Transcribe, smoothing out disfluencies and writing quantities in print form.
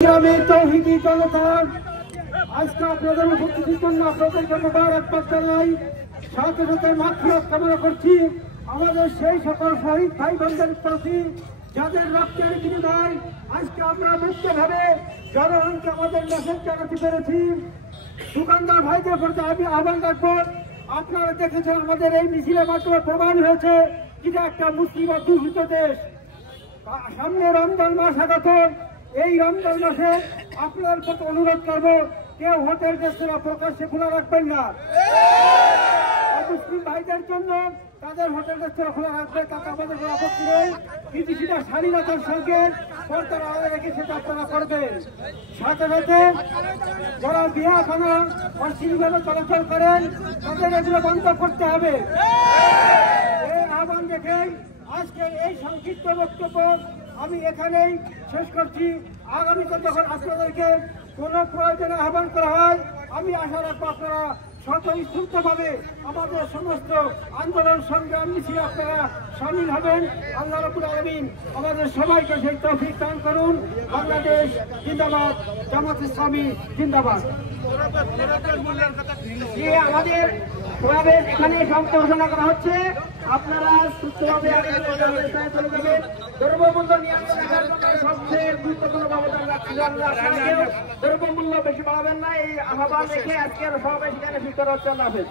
গ্রামের তৌহিদি জনতা আজকে আপনাদের উপস্থিতির জন্য আপনাদেরকে মোবারকবাদ জানাই। সাথে সাথে মাগফিরাত কামনা করছি আমাদের সেই সকল শহীদ ভাই বোনদের প্রতি যাদের রক্তের বিনিময় আজকে আমরা মুক্তভাবে জনগণকে আমাদের মেসেজ জানাতে পেরেছি। দোকানদার ভাইদের প্রতি আমি আহ্বান রাখবো, আপনারা দেখেছেন আমাদের এই মিছিলের মাধ্যমে প্রমাণ হয়েছে যেটা একটা মুসলিম অধ্যুষিত দেশ। সামনে রমজান মাস আগত, এই রমজান মাসে আপনার প্রতি অনুরোধ করবো কেউ হোটেল রেস্তোরাঁ প্রকাশ্যে খোলা রাখবেন না। মুসলিম ভাইদের জন্য তাদের হোটেল রেস্তোরাঁ খোলা রাখবে, তাতে আমাদের কোনো আপত্তি নেই, কিন্তু সেটা স্বাধীনতার সঙ্গে পর্দার আড়ালে রেখে সেটা আপনারা করবেন। সাথে সাথে যারা বিয়াখানা অশ্লীলভাবে চলাচল করেন তাদের এগুলো বন্ধ করতে হবে। এই আহ্বান রেখে আজকের এই সংক্ষিপ্ত বক্তব্য আমি এখানেই শেষ করছি। আগামীতে যখন আপনাদেরকে কোনো প্রয়োজনে আহ্বান করা হয় আমি আশা রাখবো আপনারা স্বতঃস্ফূর্তভাবে আমাদের সমস্ত আন্দোলন সংগ্রাম মিছিলে আপনারা সামিল হবেন। আল্লাহ রাব্বুল আলামিন আমাদের সবাইকে সেই তৌফিক দান করুন। বাংলাদেশ জিন্দাবাদ, জামাত ইসলামী জিন্দাবাদ। আমাদের সমাবেশ এখানে সমাপ্ত ঘোষণা করা হচ্ছে। আপনারা সুস্থভাবে চলে যাবেন। দ্রব্যমূল্য নিয়ন্ত্রণ রাখার জন্য সবচেয়ে গুরুত্বপূর্ণ অবদান রাখছিলেন। দ্রব্যমূল্য বেশি বাড়াবেন না, এই আহ্বান রেখে আজকের সমাবেশ এখানে শুরু করা হচ্ছে। আল্লাহ হাফেজ।